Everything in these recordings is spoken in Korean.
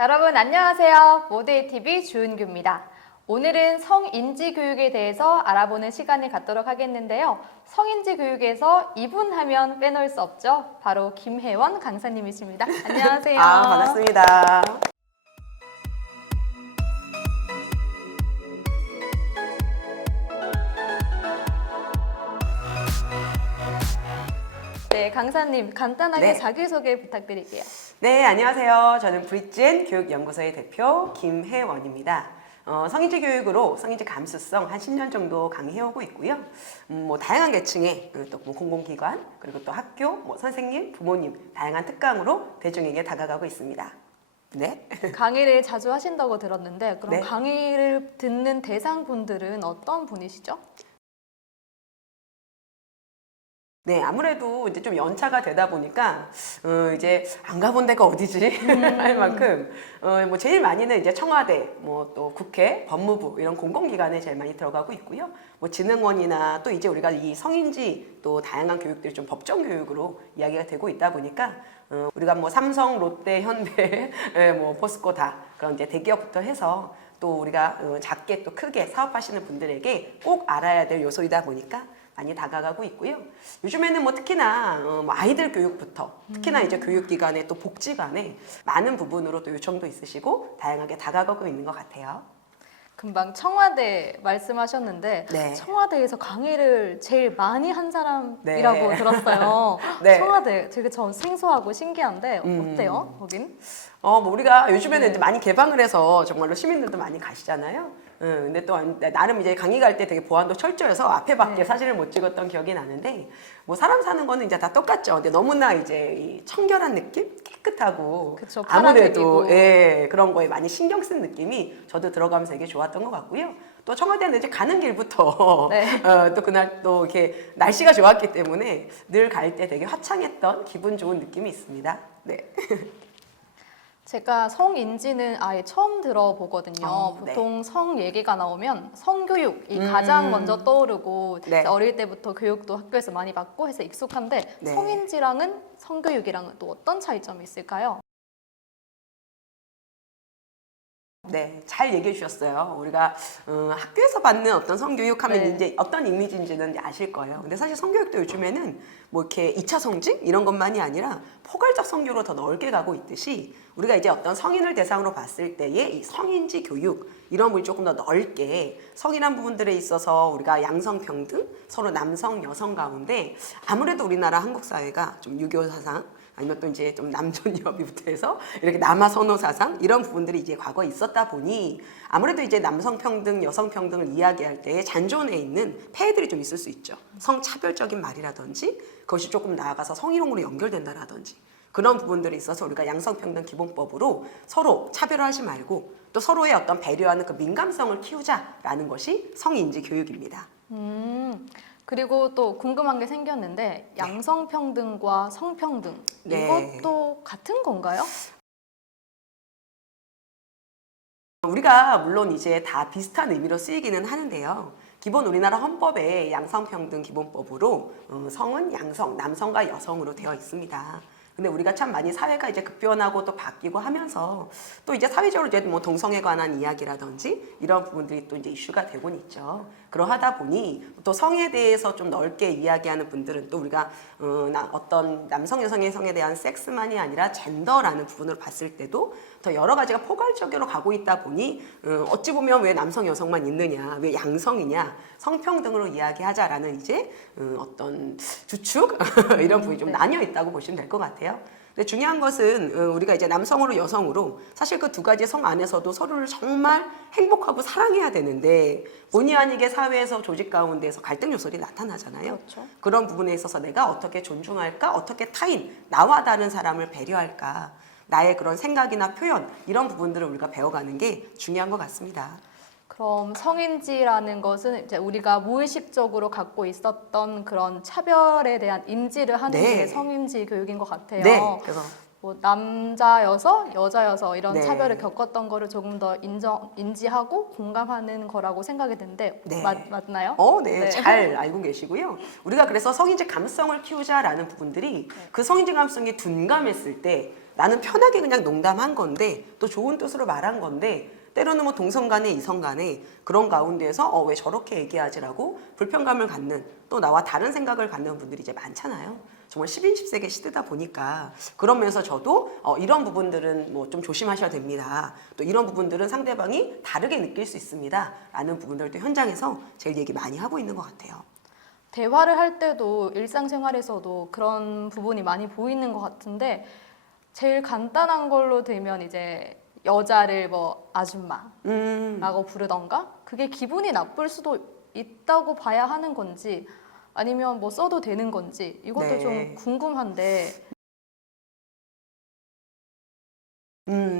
여러분 안녕하세요. 모데이 TV 주은규입니다. 오늘은 성인지 교육에 대해서 알아보는 시간을 갖도록 하겠는데요. 성인지 교육에서 이분 하면 빼놓을 수 없죠. 바로 김혜원 강사님이십니다. 안녕하세요. 반갑습니다. 네, 강사님 간단하게 네. 자기소개 부탁드릴게요. 네, 안녕하세요. 저는 브릿지앤 교육연구소의 대표 김혜원입니다. 성인지 교육으로 성인지 감수성 한 10년 정도 강의해오고 있고요. 다양한 계층의 또 공공기관, 그리고 또 학교, 선생님, 부모님, 다양한 특강으로 대중에게 다가가고 있습니다. 네. 강의를 자주 하신다고 들었는데 그럼 네. 강의를 듣는 대상분들은 어떤 분이시죠? 네, 아무래도 이제 좀 연차가 되다 보니까 이제 안 가본 데가 어디지 할 만큼 제일 많이는 이제 청와대, 또 국회, 법무부 이런 공공기관에 제일 많이 들어가고 있고요. 진흥원이나 또 이제 우리가 이 성인지 또 다양한 교육들이 좀 법정 교육으로 이야기가 되고 있다 보니까 우리가 삼성, 롯데, 현대, 포스코 다 그런 이제 대기업부터 해서 또 우리가 작게 또 크게 사업하시는 분들에게 꼭 알아야 될 요소이다 보니까 많이 다가가고 있고요. 요즘에는 특히나 아이들 교육부터 특히나 이제 교육기관에 또 복지관에 많은 부분으로 또 요청도 있으시고 다양하게 다가가고 있는 것 같아요. 금방 청와대 말씀하셨는데 네. 청와대에서 강의를 제일 많이 한 사람이라고 네. 들었어요. 네. 청와대 되게 전 생소하고 신기한데 어때요? 거긴? 우리가 요즘에는 네. 이제 많이 개방을 해서 정말로 시민들도 많이 가시잖아요. 근데 또 나름 이제 강의 갈 때 되게 보안도 철저해서 앞에밖에 네. 사진을 못 찍었던 기억이 나는데 사람 사는 거는 이제 다 똑같죠. 근데 너무나 이제 이 청결한 느낌, 깨끗하고 그쵸, 아무래도 파란색이고. 그런 거에 많이 신경 쓴 느낌이 저도 들어가면서 되게 좋았던 것 같고요. 또 청와대는 이제 가는 길부터 네. 또 그날 또 이렇게 날씨가 좋았기 때문에 늘 갈 때 되게 화창했던 기분 좋은 느낌이 있습니다. 네. 제가 성인지는 아예 처음 들어보거든요. 네. 보통 성 얘기가 나오면 성교육이 가장 먼저 떠오르고 네. 이제 어릴 때부터 교육도 학교에서 많이 받고 해서 익숙한데 네. 성인지랑은 성교육이랑은 또 어떤 차이점이 있을까요? 네, 잘 얘기해 주셨어요. 우리가 학교에서 받는 어떤 성교육하면 네. 이제 어떤 이미지인지는 이제 아실 거예요. 근데 사실 성교육도 요즘에는 이렇게 2차 성직 이런 것만이 아니라 포괄적 성교로 더 넓게 가고 있듯이 우리가 이제 어떤 성인을 대상으로 봤을 때의 이 성인지 교육 이런 부분이 조금 더 넓게 성인한 부분들에 있어서 우리가 양성평등, 서로 남성, 여성 가운데 아무래도 우리나라 한국 사회가 좀 유교 사상 아니면 또 이제 좀 남존여비부터 해서 이렇게 남아 선호 사상 이런 부분들이 이제 과거에 있었다 보니 아무래도 이제 남성 평등, 여성 평등을 이야기할 때 잔존에 있는 폐해들이 좀 있을 수 있죠. 성차별적인 말이라든지 그것이 조금 나아가서 성희롱으로 연결된다라든지 그런 부분들이 있어서 우리가 양성평등 기본법으로 서로 차별화하지 말고 또 서로의 어떤 배려하는 그 민감성을 키우자라는 것이 성인지 교육입니다. 그리고 또 궁금한 게 생겼는데 양성평등과 성평등 네. 이것도 같은 건가요? 우리가 물론 이제 다 비슷한 의미로 쓰이기는 하는데요. 기본 우리나라 헌법에 양성평등 기본법으로 성은 양성, 남성과 여성으로 되어 있습니다. 근데 우리가 참 많이 사회가 이제 급변하고 또 바뀌고 하면서 또 이제 사회적으로 이제 동성에 관한 이야기라든지 이런 부분들이 또 이제 이슈가 되곤 있죠. 그러하다 보니 또 성에 대해서 좀 넓게 이야기하는 분들은 또 우리가 어떤 남성 여성의 성에 대한 섹스만이 아니라 젠더라는 부분으로 봤을 때도 더 여러 가지가 포괄적으로 가고 있다 보니 어찌 보면 왜 남성 여성만 있느냐, 왜 양성이냐, 성평등으로 이야기하자라는 이제 어떤 주축 이런 부분이 좀 네. 나뉘어 있다고 보시면 될 것 같아요. 근데 중요한 것은 우리가 이제 남성으로 여성으로 사실 그 두 가지 성 안에서도 서로를 정말 행복하고 사랑해야 되는데 본의 아니게 사회에서 조직 가운데서 갈등 요소들이 나타나잖아요. 그렇죠. 그런 부분에 있어서 내가 어떻게 존중할까, 어떻게 타인, 나와 다른 사람을 배려할까, 나의 그런 생각이나 표현 이런 부분들을 우리가 배워가는 게 중요한 것 같습니다. 그럼 성인지라는 것은 이제 우리가 무의식적으로 갖고 있었던 그런 차별에 대한 인지를 하는 네. 게 성인지 교육인 것 같아요. 네, 그래서 남자여서 여자여서 이런 네. 차별을 겪었던 거를 조금 더 인지하고 공감하는 거라고 생각이 드는데 네. 맞나요? 네, 네. 잘 알고 계시고요. 우리가 그래서 성인지 감성을 키우자라는 부분들이 그 성인지 감성이 둔감했을 때 나는 편하게 그냥 농담한 건데 또 좋은 뜻으로 말한 건데 때로는 뭐 동성 간에 이성 간에 그런 가운데에서 왜 저렇게 얘기하지라고 불편감을 갖는 또 나와 다른 생각을 갖는 분들이 이제 많잖아요. 정말 10인 10색의 시대다 보니까 그런 면에서 저도 이런 부분들은 뭐 좀 조심하셔야 됩니다. 또 이런 부분들은 상대방이 다르게 느낄 수 있습니다. 라는 부분들도 현장에서 제일 얘기 많이 하고 있는 것 같아요. 대화를 할 때도 일상생활에서도 그런 부분이 많이 보이는 것 같은데 제일 간단한 걸로 들면 이제 여자를 뭐 아줌마라고 부르던가 그게 기분이 나쁠 수도 있다고 봐야 하는 건지 아니면 뭐 써도 되는 건지 이것도 네. 좀 궁금한데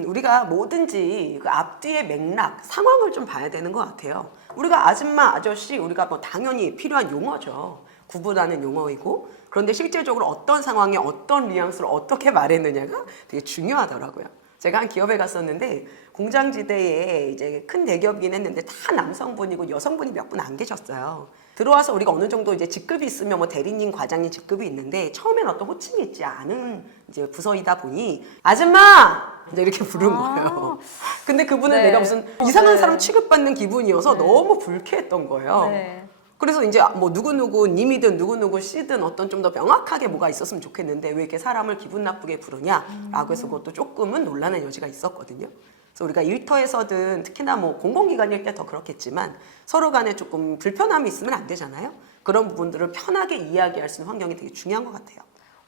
우리가 뭐든지 그 앞뒤의 맥락, 상황을 좀 봐야 되는 것 같아요. 우리가 아줌마, 아저씨, 우리가 뭐 당연히 필요한 용어죠. 구분하는 용어이고. 그런데 실제적으로 어떤 상황에 어떤 뉘앙스로 어떻게 말했느냐가 되게 중요하더라고요. 제가 한 기업에 갔었는데 공장지대에 이제 큰 대기업이긴 했는데 다 남성분이고 여성분이 몇 분 안 계셨어요. 들어와서 우리가 어느 정도 이제 직급이 있으면 뭐 대리님, 과장님 직급이 있는데 처음엔 어떤 호칭이 있지 않은 이제 부서이다 보니 아줌마! 이제 이렇게 부른 거예요. 근데 그분은 네. 내가 무슨 이상한 네. 사람 취급받는 기분이어서 네. 너무 불쾌했던 거예요. 네. 그래서 이제 뭐 누구누구 님이든 누구누구 씨든 어떤 좀 더 명확하게 뭐가 있었으면 좋겠는데 왜 이렇게 사람을 기분 나쁘게 부르냐라고 해서 그것도 조금은 논란의 여지가 있었거든요. 그래서 우리가 일터에서든 특히나 뭐 공공기관일 때 더 그렇겠지만 서로 간에 조금 불편함이 있으면 안 되잖아요. 그런 부분들을 편하게 이야기할 수 있는 환경이 되게 중요한 것 같아요.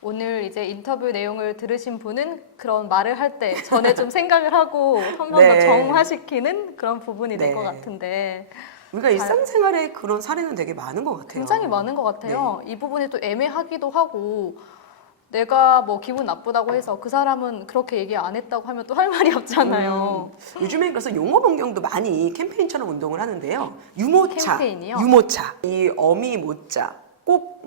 오늘 이제 인터뷰 내용을 들으신 분은 그런 말을 할 때 전에 좀 생각을 하고 한 번 더 네. 정화시키는 그런 부분이 될 네. 것 같은데 우리가 일상생활에 그런 사례는 되게 많은 것 같아요. 굉장히 많은 것 같아요. 이 부분이 또 애매하기도 하고 내가 뭐 기분 나쁘다고 해서 그 사람은 그렇게 얘기 안 했다고 하면 또 할 말이 없잖아요. 요즘에 그래서 용어 변경도 많이 캠페인처럼 운동을 하는데요. 유모차, 캠페인이요? 유모차, 이 어미 모자 꼭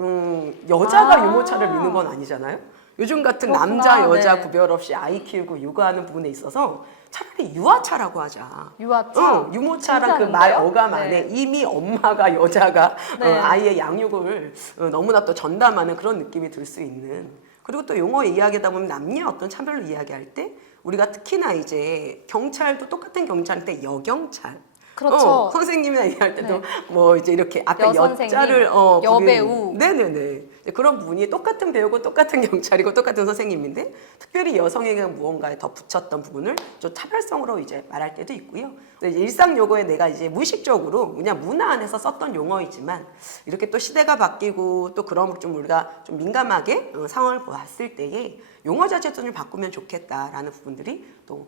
여자가 아. 유모차를 미는 건 아니잖아요. 요즘 같은 그렇구나. 남자 여자 네. 구별 없이 아이 키우고 육아하는 부분에 있어서 차라리 유아차라고 하자. 유아차? 유모차랑 그 말 괜찮은데요? 어감 안에 네. 이미 엄마가 여자가 네. 아이의 양육을 너무나 또 전담하는 그런 느낌이 들 수 있는. 그리고 또 용어 이야기하다 보면 남녀 어떤 차별로 이야기할 때 우리가 특히나 이제 경찰도 똑같은 경찰인데 여경찰. 그렇죠. 선생님이나 얘기할 때도 네. 뭐 이제 이렇게 앞에 여선생님, 여자를 여배우. 네네네. 그런 부분이 똑같은 배우고 똑같은 경찰이고 똑같은 선생님인데 특별히 여성에게 무언가에 더 붙였던 부분을 좀 차별성으로 이제 말할 때도 있고요. 이제 일상 용어에 내가 이제 무의식적으로 그냥 문화 안에서 썼던 용어이지만 이렇게 또 시대가 바뀌고 또 그런 좀 우리가 좀 민감하게 상황을 보았을 때에 용어 자체도 좀 바꾸면 좋겠다라는 부분들이 또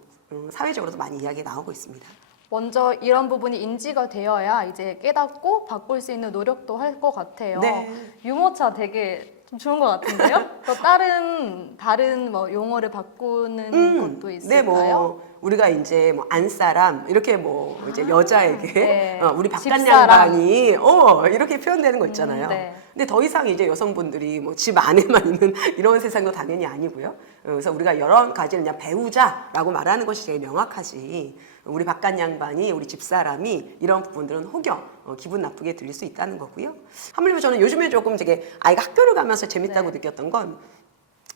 사회적으로도 많이 이야기 나오고 있습니다. 먼저 이런 부분이 인지가 되어야 이제 깨닫고 바꿀 수 있는 노력도 할 것 같아요. 네. 유모차 되게 좀 좋은 것 같은데요? 또 다른 뭐 용어를 바꾸는 것도 있을까요? 네, 뭐 우리가 이제 뭐 안사람 이렇게 뭐 이제 여자에게 네. 우리 바깥 집사람. 양반이 이렇게 표현되는 거 있잖아요. 네. 근데 더 이상 이제 여성분들이 뭐 집 안에만 있는 이런 세상도 당연히 아니고요. 그래서 우리가 여러 가지를 그냥 배우자라고 말하는 것이 제일 명확하지. 우리 바깥 양반이 우리 집사람이 이런 부분들은 혹여 기분 나쁘게 들릴 수 있다는 거고요. 하물며 저는 요즘에 조금 되게 아이가 학교를 가면서 재밌다고 네. 느꼈던 건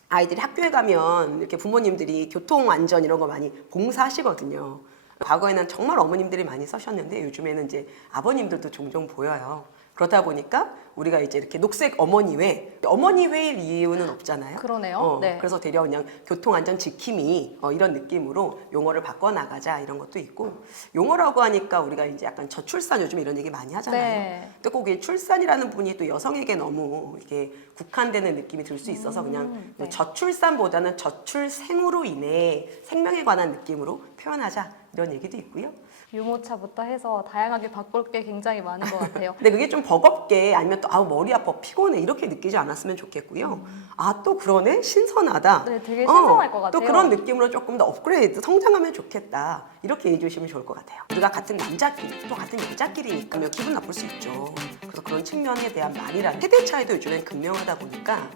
아이들이 학교에 가면 이렇게 부모님들이 교통 안전 이런 거 많이 봉사하시거든요. 과거에는 정말 어머님들이 많이 써셨는데 요즘에는 이제 아버님들도 종종 보여요. 그러다 보니까 우리가 이제 이렇게 녹색 어머니회일 이유는 없잖아요. 그러네요. 네. 그래서 되려 그냥 교통안전 지킴이 이런 느낌으로 용어를 바꿔나가자 이런 것도 있고 용어라고 하니까 우리가 이제 약간 저출산 요즘 이런 얘기 많이 하잖아요. 네. 근데 꼭 이 출산이라는 부분이 또 여성에게 너무 이렇게 국한되는 느낌이 들 수 있어서 그냥 네. 저출산보다는 저출생으로 인해 생명에 관한 느낌으로 표현하자 이런 얘기도 있고요. 유모차부터 해서 다양하게 바꿀 게 굉장히 많은 것 같아요. 근데 그게 좀 버겁게 아니면 또 머리 아파 피곤해 이렇게 느끼지 않았으면 좋겠고요. 또 그러네 신선하다. 네, 되게 신선할 것 또 같아요. 그런 느낌으로 조금 더 업그레이드 성장하면 좋겠다 이렇게 얘기해 주시면 좋을 것 같아요. 우리가 같은 남자끼리 또 같은 여자끼리니까 기분 나쁠 수 있죠. 그래서 그런 측면에 대한 말이란 세대 차이도 요즘엔 극명하다 보니까